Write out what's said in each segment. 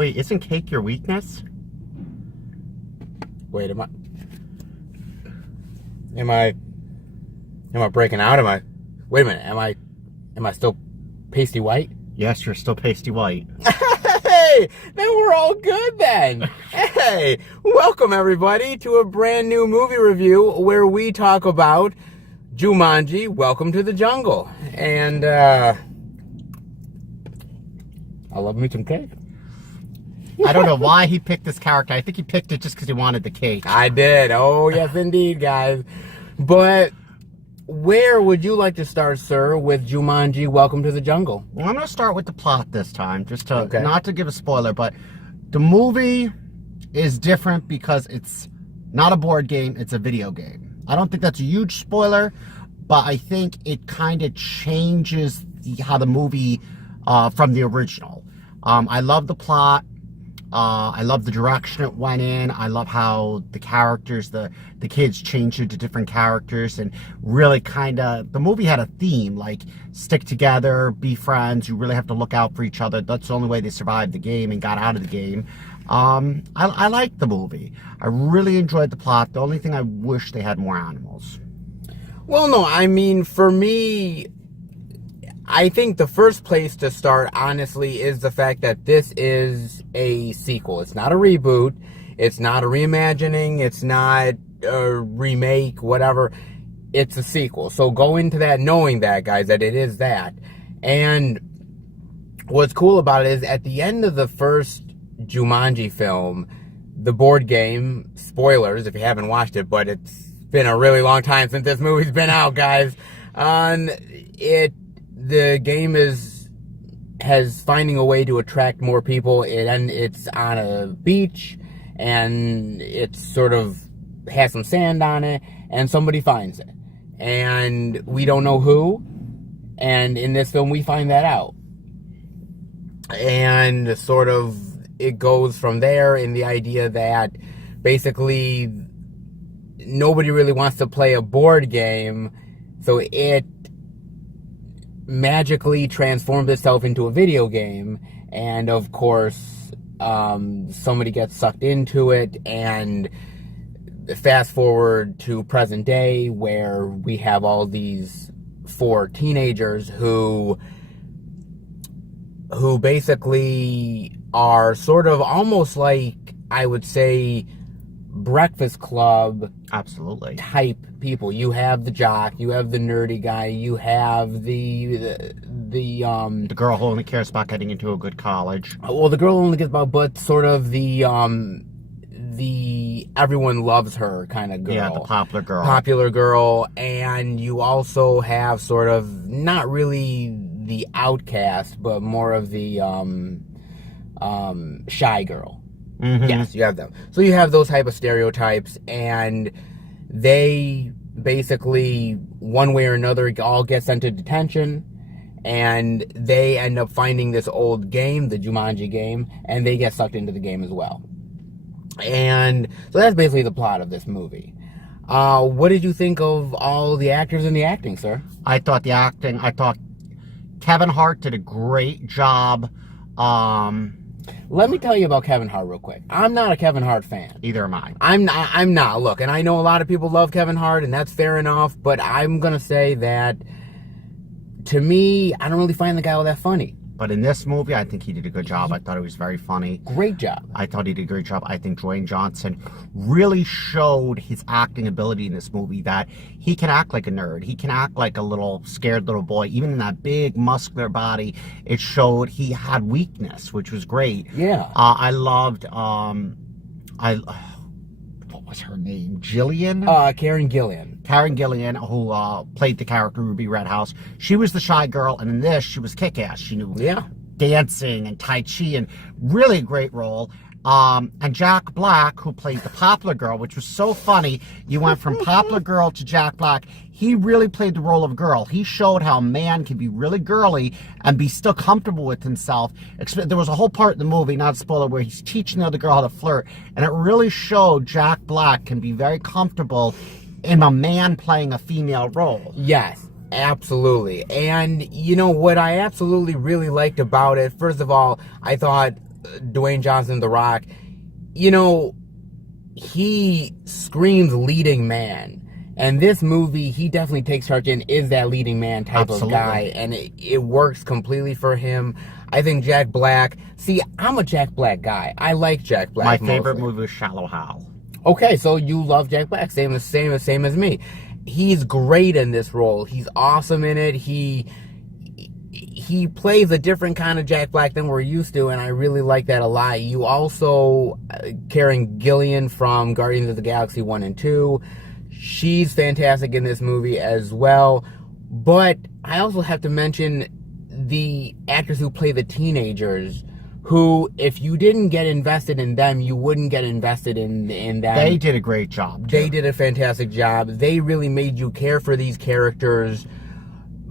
Wait, isn't cake your weakness? Wait, am I breaking out? Wait a minute, am I still pasty white? Yes, you're still pasty white. Hey, then we're all good then. Hey, welcome everybody to a brand new movie review where we talk about Jumanji, Welcome to the Jungle. And, I love me some cake. I don't know why he picked this character. I think he picked it just because he wanted the cake. I did. Oh, yes, indeed, guys. But where would you like to start, sir, with Jumanji, Welcome to the Jungle? Well, I'm going to start with the plot this time, just to Okay. not to give a spoiler, but the movie is different because it's not a board game, it's a video game. I don't think that's a huge spoiler, but I think it kind of changes how the movie from the original. I love the plot. I love the direction it went in. I love how the characters, the kids changed into different characters and really kind of, the movie had a theme, like stick together, be friends, you really have to look out for each other. That's the only way they survived the game and got out of the game. I liked the movie. I really enjoyed the plot. The only thing I wish they had more animals. Well, no, I mean, for me, I think the first place to start, honestly, is the fact that this is a sequel. It's not a reboot. It's not a reimagining. It's not a remake, whatever. It's a sequel. So go into that knowing that, guys, that it is that. And what's cool about it is at the end of the first Jumanji film, the board game, spoilers if you haven't watched it, but it's been a really long time since this movie's been out, guys. The game has finding a way to attract more people, and it's on a beach, and it's sort of has some sand on it, and somebody finds it, and we don't know who, and in this film we find that out, and sort of it goes from there in the idea that basically nobody really wants to play a board game, so it magically transforms itself into a video game, and of course somebody gets sucked into it, and fast forward to present day where we have all these 4 teenagers who basically are sort of almost like, I would say, Breakfast Club Absolutely. type people. You have the jock, you have the nerdy guy, you have the girl who only cares about getting into a good college. well, the girl only gets about, but sort of the everyone loves her kind of girl. Yeah, the popular girl. And you also have sort of not really the outcast, but more of the shy girl. Mm-hmm. Yes, you have them. So you have those type of stereotypes, and they basically, one way or another, all get sent to detention, and they end up finding this old game, the Jumanji game, and they get sucked into the game as well. And so that's basically the plot of this movie. What did you think of all the actors and the acting, sir? I thought Kevin Hart did a great job. Let me tell you about Kevin Hart real quick. I'm not a Kevin Hart fan. Either am I. I'm not. Look, and I know a lot of people love Kevin Hart, and that's fair enough, but I'm going to say that, to me, I don't really find the guy all that funny. But in this movie, I think he did a good job. I thought it was very funny. Great job. I thought he did a great job. I think Dwayne Johnson really showed his acting ability in this movie, that he can act like a nerd. He can act like a little scared little boy. Even in that big, muscular body, it showed he had weakness, which was great. Yeah. I loved, what was her name? Jillian? Karen Gillan. Karen Gillan, who played the character Ruby Redhouse. She was the shy girl, and in this, she was kick-ass. She knew dancing and Tai Chi, and really a great role. And Jack Black, who played the popular girl, which was so funny. You went from popular girl to Jack Black. He really played the role of girl. He showed how a man can be really girly and be still comfortable with himself. There was a whole part in the movie, not a spoiler, where he's teaching the other girl how to flirt, and it really showed Jack Black can be very comfortable in a man playing a female role. Yes, absolutely. And, you know, what I absolutely really liked about it, first of all, I thought Dwayne Johnson, The Rock, you know, he screams leading man. And this movie, he definitely takes charge and is that leading man type Absolutely. of guy. And it works completely for him. I think Jack Black... See, I'm a Jack Black guy. I like Jack Black My favorite mostly. movie was Shallow Hal. Okay, so you love Jack Black. Same as me. He's great in this role. He's awesome in it. He plays a different kind of Jack Black than we're used to, and I really like that a lot. You also... Karen Gillan from Guardians of the Galaxy 1 and 2... She's fantastic in this movie as well. But I also have to mention the actors who play the teenagers, who, if you didn't get invested in them, you wouldn't get invested in them. They did a great job, too. They did a fantastic job. They really made you care for these characters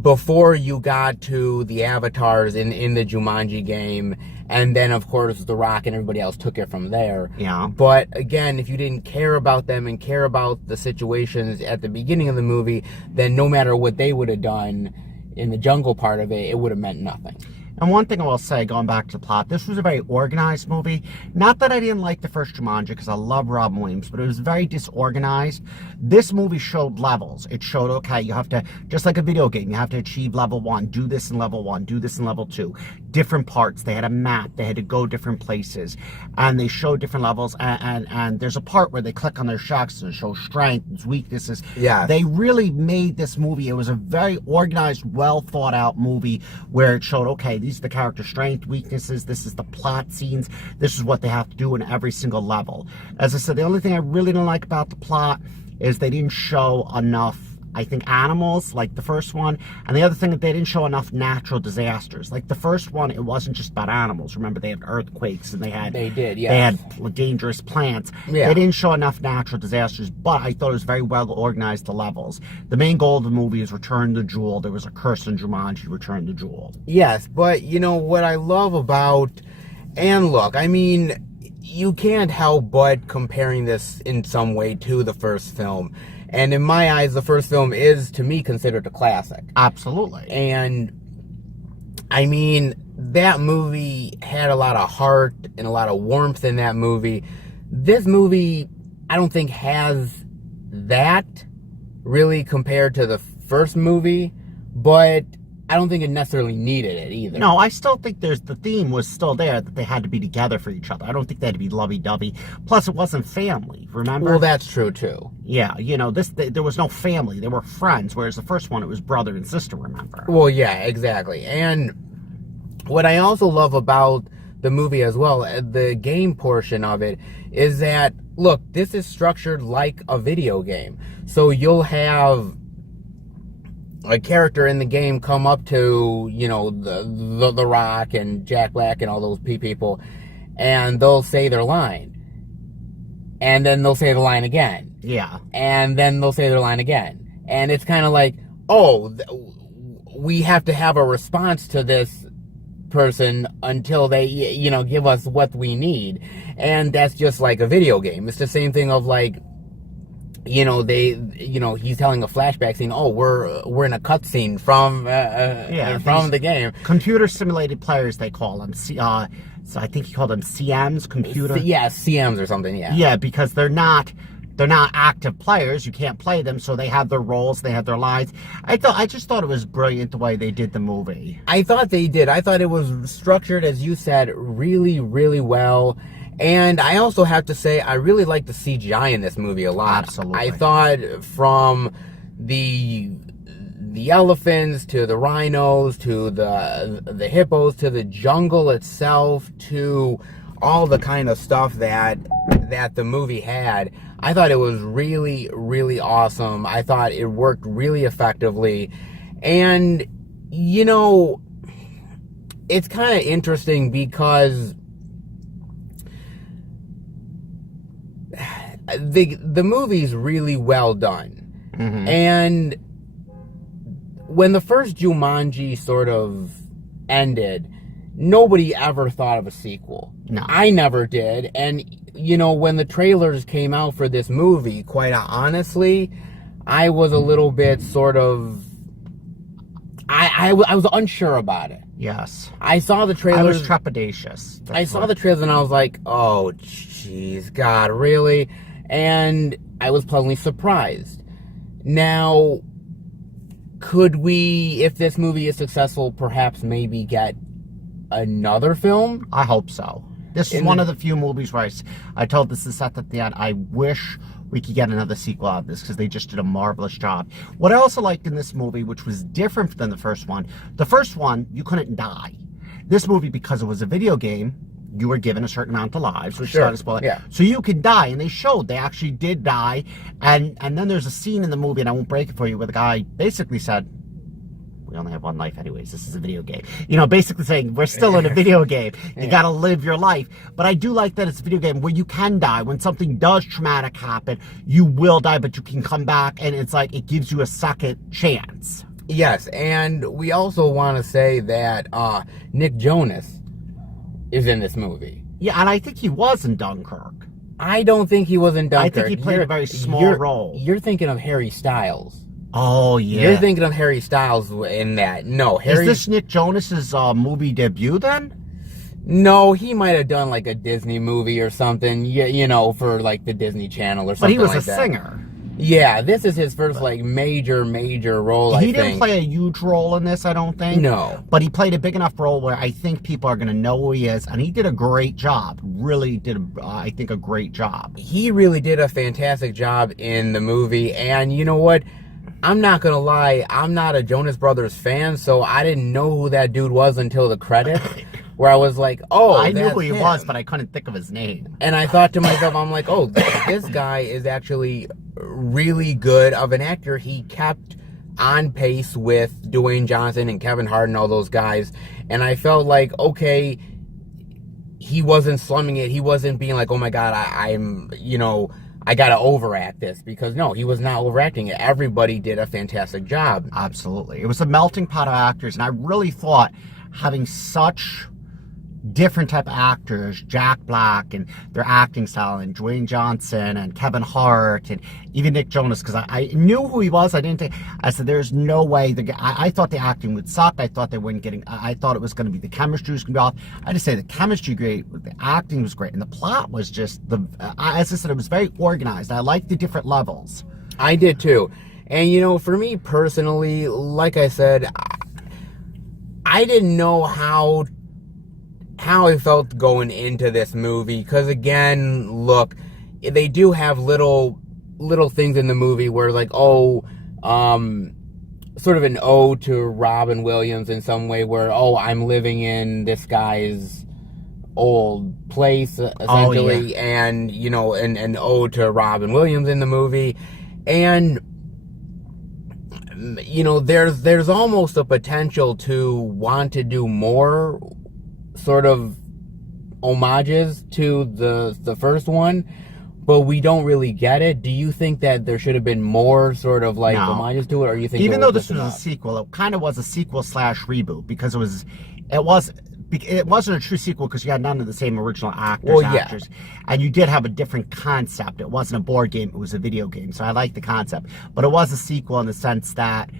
before you got to the avatars in the Jumanji game. And then, of course, The Rock and everybody else took it from there. Yeah. But, again, if you didn't care about them and care about the situations at the beginning of the movie, then no matter what they would have done in the jungle part of it, it would have meant nothing. And one thing I will say, going back to the plot, this was a very organized movie. Not that I didn't like the first Jumanji, because I love Robin Williams, but it was very disorganized. This movie showed levels. It showed, okay, you have to, just like a video game, you have to achieve level 1, do this in level 1, do this in level 2. Different parts. They had a map. They had to go different places. And they showed different levels. And there's a part where they click on their shocks and show strengths, weaknesses. Yeah. They really made this movie. It was a very organized, well thought out movie where it showed, okay, these are the character strengths, weaknesses, this is the plot scenes, this is what they have to do in every single level. As I said, the only thing I really didn't like about the plot is they didn't show enough, I think, animals, like the first one. And the other thing, that they didn't show enough natural disasters. Like the first one, it wasn't just about animals. Remember, they had earthquakes and they had dangerous plants. Yeah. They didn't show enough natural disasters, but I thought it was very well organized, the levels. The main goal of the movie is Return the Jewel. There was a curse in Jumanji, Return the Jewel. Yes, but you know what I love about... And look, I mean, you can't help but comparing this in some way to the first film. And in my eyes, the first film is, to me, considered a classic. Absolutely. And, I mean, that movie had a lot of heart and a lot of warmth in that movie. This movie, I don't think has that, really, compared to the first movie. But I don't think it necessarily needed it either. No, I still think the theme was still there, that they had to be together for each other. I don't think they had to be lovey-dovey. Plus, it wasn't family, remember? Well, that's true, too. Yeah, you know, there was no family. They were friends, whereas the first one, it was brother and sister, remember? Well, yeah, exactly. And what I also love about the movie as well, the game portion of it, is that, look, this is structured like a video game. So you'll have a character in the game come up to, you know, the Rock and Jack Black and all those people, and they'll say their line. And then they'll say the line again. Yeah. And then they'll say their line again. And it's kind of like, oh, we have to have a response to this person until they, you know, give us what we need. And that's just like a video game. It's the same thing of like, you know, he's telling a flashback scene. Oh, we're in a cutscene from the game. Computer simulated players, they call them. So I think he called them CMs, computer. Yeah, CMs or something. Yeah. Yeah, because they're not active players. You can't play them, so they have their roles, they have their lines. I just thought it was brilliant the way they did the movie. I thought they did. I thought it was structured, as you said, really, really well. And I also have to say, I really like the CGI in this movie a lot. Absolutely. I thought from the elephants to the rhinos to the hippos to the jungle itself to all the kind of stuff that the movie had, I thought it was really, really awesome. I thought it worked really effectively. And, you know, it's kind of interesting because the movie's really well done. Mm-hmm. And when the first Jumanji sort of ended, nobody ever thought of a sequel. No. I never did. And, you know, when the trailers came out for this movie, quite honestly, I was a little bit sort of... I was unsure about it. Yes. I saw the I trailers. was trepidatious. I saw the trailers and I was like, oh, jeez, God, really? And I was pleasantly surprised. Now, could we, if this movie is successful, perhaps maybe get another film? I hope so. This is one of the few movies where I told this to Seth at the end, I wish we could get another sequel out of this because they just did a marvelous job. What I also liked in this movie, which was different than the first one, you couldn't die. This movie, because it was a video game, you were given a certain amount of lives, which is not a spoiler. Yeah. So you could die, and they actually did die. And then there's a scene in the movie, and I won't break it for you, where the guy basically said, we only have one life anyways, this is a video game. You know, basically saying, we're still in a video game. You gotta live your life. But I do like that it's a video game where you can die. When something does traumatic happen, you will die, but you can come back, and it's like, it gives you a second chance. Yes, and we also want to say that Nick Jonas is in this movie. Yeah, and I think he was in Dunkirk. I don't think he was in Dunkirk. I think he played a very small role. You're thinking of Harry Styles. Oh, yeah. You're thinking of Harry Styles in that. No, Harry... Is this Nick Jonas's movie debut then? No, he might have done like a Disney movie or something, you know, for like the Disney Channel or something like that. But he was a singer. Yeah, this is his first like major role, I think. He didn't play a huge role in this, I don't think. No. But he played a big enough role where I think people are going to know who he is, and he did a great job. Really did, I think, a great job. He really did a fantastic job in the movie, and you know what? I'm not gonna lie, I'm not a Jonas Brothers fan, so I didn't know who that dude was until the credits, where I was like, oh, I knew that's who he him. was, but I couldn't think of his name. And I thought to myself, I'm like, oh, this guy is actually really good of an actor. He kept on pace with Dwayne Johnson and Kevin Hart and all those guys, and I felt like, okay, he wasn't slumming it. He wasn't being like, oh my God, I'm, you know, I gotta overact this, because no, he was not overacting it. Everybody did a fantastic job. Absolutely. It was a melting pot of actors, and I really thought having such different type of actors, Jack Black and their acting style, and Dwayne Johnson and Kevin Hart and even Nick Jonas, because I knew who he was. I said, there's no way. I thought the acting would suck. I thought they weren't getting, I thought it was going to be, the chemistry was going to be off. I just say the chemistry great, the acting was great, and the plot was just, as I said, it was very organized. I liked the different levels. I did too. And you know, for me personally, like I said, I didn't know how I felt going into this movie, because again, look, they do have little things in the movie where like, oh, sort of an ode to Robin Williams in some way, where, oh, I'm living in this guy's old place, essentially, and, you know, an ode to Robin Williams in the movie, and, you know, there's almost a potential to want to do more sort of homages to the first one, but we don't really get it. Do you think that there should have been more sort of like homages to it, or you think even though this was a sequel, it kind of was a sequel / reboot, because it wasn't a true sequel because you had none of the same original actors, and you did have a different concept. It wasn't a board game, it was a video game, so I like the concept, but it was a sequel in the sense that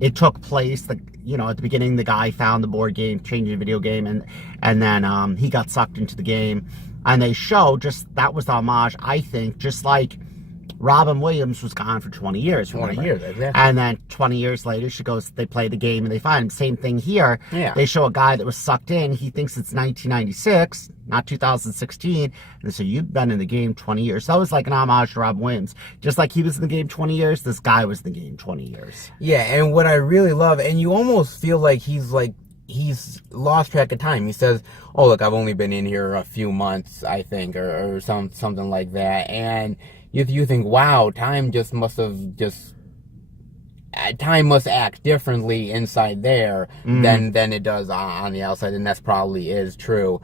it took place, you know, at the beginning, the guy found the board game, changed the video game, and then he got sucked into the game. And they show that was the homage, I think, just like Robin Williams was gone for 20 years. 20 years, exactly. And then 20 years later, they play the game and they find him. Same thing here. Yeah. They show a guy that was sucked in. He thinks it's 1996, not 2016. And they say, you've been in the game 20 years. So that was like an homage to Robin Williams. Just like he was in the game 20 years, this guy was in the game 20 years. Yeah, and what I really love, and you almost feel like he's lost track of time. He says, oh, look, I've only been in here a few months, I think, or something like that. And you think, wow, time must act differently inside there than it does on the outside, and that's probably is true.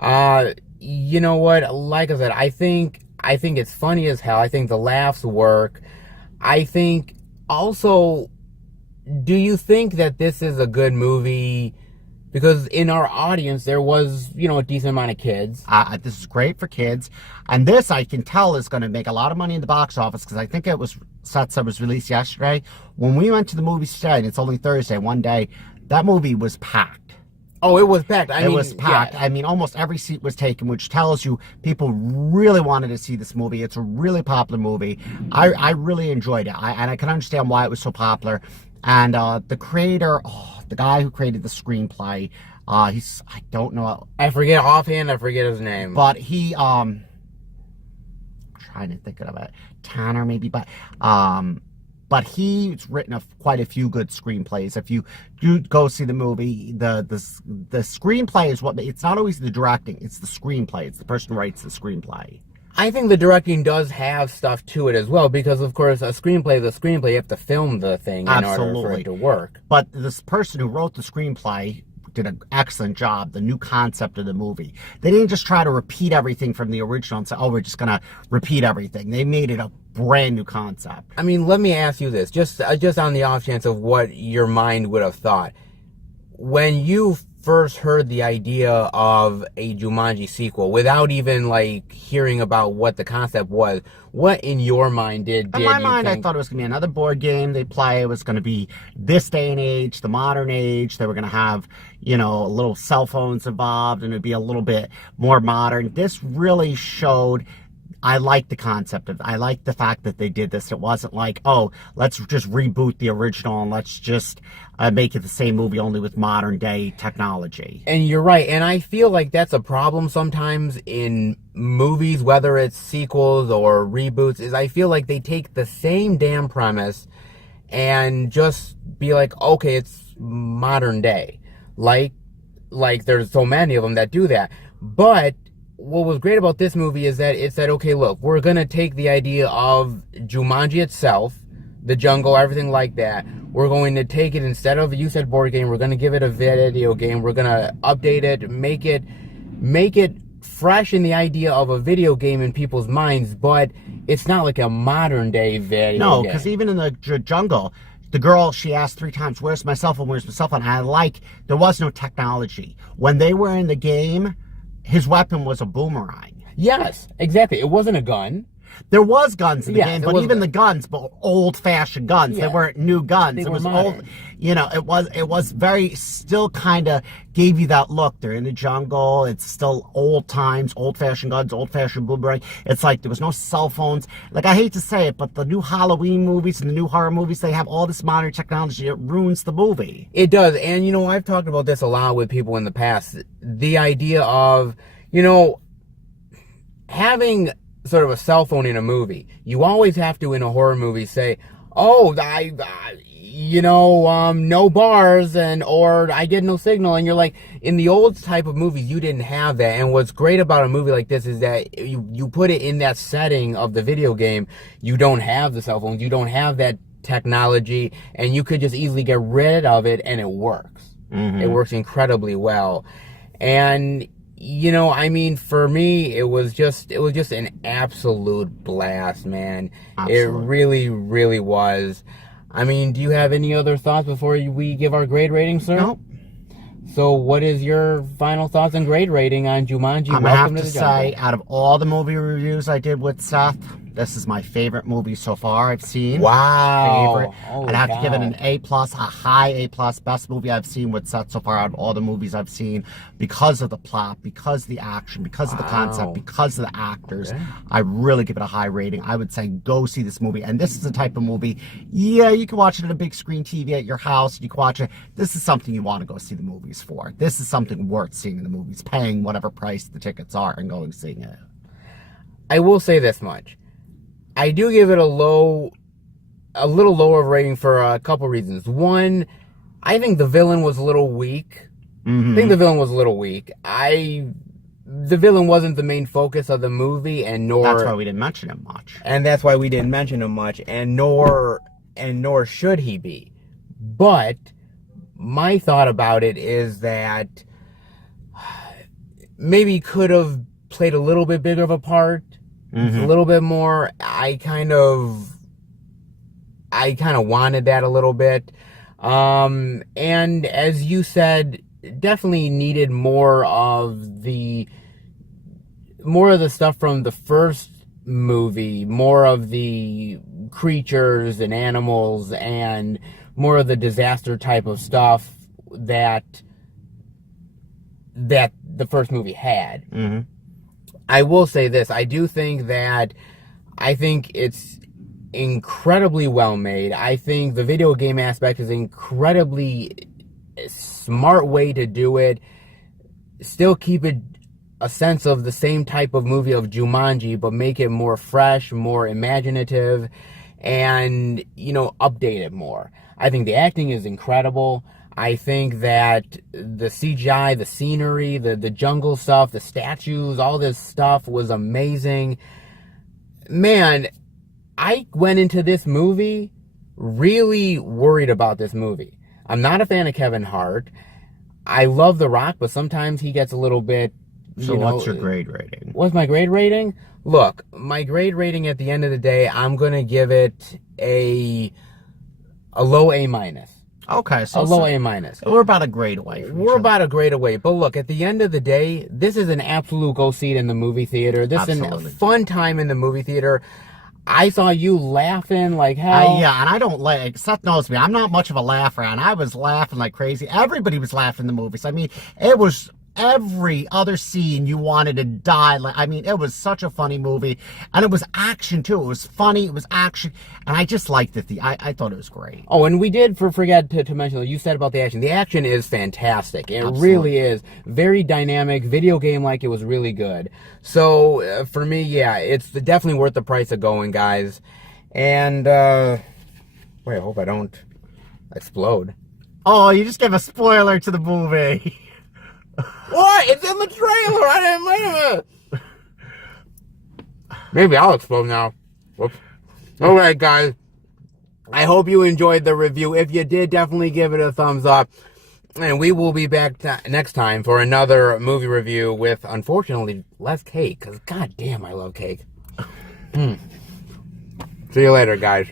You know what? Like I said, I think it's funny as hell. I think the laughs work. I think also, do you think that this is a good movie Because in our audience, there was, a decent amount of kids. This is great for kids. And this, I can tell, is going to make a lot of money in the box office because I think Seth said was released yesterday. When we went to the movies today, and it's only Thursday, one day, that movie was packed. Oh, it was packed. It was packed. Yeah. I mean, almost every seat was taken, which tells you people really wanted to see this movie. It's a really popular movie. I really enjoyed it. And I can understand why it was so popular. And the creator, the guy who created the screenplay, I don't know. I forget his name. But he, trying to think of it, Tanner maybe, but he's written quite a few good screenplays. If you go see the movie, the screenplay is it's not always the directing, it's the screenplay. It's the person who writes the screenplay. I think the directing does have stuff to it as well, because of course a screenplay is a screenplay. You have to film the thing in order for it to work. But this person who wrote the screenplay did an excellent job. The new concept of the movie. They didn't just try to repeat everything from the original and say, we're just going to repeat everything. They made it a brand new concept. I mean, let me ask you this, just on the off chance of what your mind would have thought. When you first heard the idea of a Jumanji sequel, without even hearing about what the concept was, what in your mind did in my mind, I thought it was going to be another board game they play. It was going to be this day and age, the modern age. They were going to have, little cell phones involved, and it'd be a little bit more modern. This really showed. I like the concept of. I like the fact that they did this. It wasn't like, let's just reboot the original and let's just make it the same movie only with modern day technology. And you're right. And I feel like that's a problem sometimes in movies, whether it's sequels or reboots, is I feel like they take the same damn premise and just be like, okay, it's modern day. Like there's so many of them that do that. But what was great about this movie is that it said, okay, look, we're going to take the idea of Jumanji itself, the jungle, everything like that. We're going to take it, instead of, you said board game, we're going to give it a video game. We're going to update it, make it fresh in the idea of a video game in people's minds, but it's not like a modern day video game. No, because even in the jungle, the girl, she asked 3 times, where's my cell phone, where's my cell phone? And there was no technology. When they were in the game, his weapon was a boomerang. Yes, exactly. It wasn't a gun. There was guns in the game, but even the guns, but old-fashioned guns. Yeah. They weren't new guns. They It were was modern. old. It was very, still kind of gave you that look. They're in the jungle. It's still old times, old-fashioned guns, old-fashioned boomerang. It's like there was no cell phones. I hate to say it, but the new Halloween movies and the new horror movies, they have all this modern technology. It ruins the movie. It does. And, I've talked about this a lot with people in the past. The idea of, having sort of a cell phone in a movie. You always have to, in a horror movie, say, no bars, or I get no signal. And you're like, in the old type of movies, you didn't have that. And what's great about a movie like this is that you put it in that setting of the video game. You don't have the cell phones. You don't have that technology, and you could just easily get rid of it, and it works. Mm-hmm. It works incredibly well. And for me, it was just an absolute blast, man. Absolutely. It really, really was. Do you have any other thoughts before we give our grade rating, sir? Nope. So what is your final thoughts and grade rating on Jumanji? I'm going to have to say, out of all the movie reviews I did with Seth, this is my favorite movie so far I've seen. Wow. Favorite. I'd have to give it an A+, a high A+, best movie I've seen with Seth so far out of all the movies I've seen, because of the plot, because of the action, because of the concept, because of the actors. Okay. I really give it a high rating. I would say go see this movie. And this is the type of movie, you can watch it on a big screen TV at your house. You can watch it. This is something you want to go see the movies for. This is something worth seeing in the movies, paying whatever price the tickets are and going seeing it. I will say this much. I do give it a little lower rating for a couple reasons. One, I think the villain was a little weak. Mm-hmm. The villain wasn't the main focus of the movie, and that's why we didn't mention him much. And nor should he be. But my thought about it is that maybe could have played a little bit bigger of a part. Mm-hmm. A little bit more. I kind of wanted that a little bit. And as you said, definitely needed more of the stuff from the first movie, more of the creatures and animals, and more of the disaster type of stuff that the first movie had. Mm-hmm. I will say this: I think it's incredibly well made. I think the video game aspect is incredibly smart way to do it. Still keep it a sense of the same type of movie of Jumanji, but make it more fresh, more imaginative, and, you know, update it more. I think the acting is incredible. I think that the CGI, the scenery, the jungle stuff, the statues, all this stuff was amazing. Man, I went into this movie really worried about this movie. I'm not a fan of Kevin Hart. I love The Rock, but sometimes he gets a little bit... So what's your grade rating? What's my grade rating? Look, my grade rating at the end of the day, I'm going to give it a low A minus. Okay, so a low A minus. We're about a grade away. We're about a grade away. But look, at the end of the day, this is an absolute go see it in the movie theater. This is a fun time in the movie theater. I saw you laughing like hell. Yeah, and I don't like... Seth knows me. I'm not much of a laugher, and I was laughing like crazy. Everybody was laughing in the movies. I mean, it was... Every other scene you wanted to die. Like, I mean, it was such a funny movie, and it was action too. It was funny, it was action, and I just liked it. I thought it was great. Oh, and we did forget to mention what you said about the action. The action is fantastic. It really is very dynamic. Video game like. It was really good. So for me, yeah, it's definitely worth the price of going, guys. And wait, I hope I don't explode. Oh, you just gave a spoiler to the movie. What? It's in the trailer. I didn't wait a minute. Maybe I'll explode now. Whoops. All right, guys. I hope you enjoyed the review. If you did, definitely give it a thumbs up. And we will be back next time for another movie review with, unfortunately, less cake. Because, goddamn, I love cake. See you later, guys.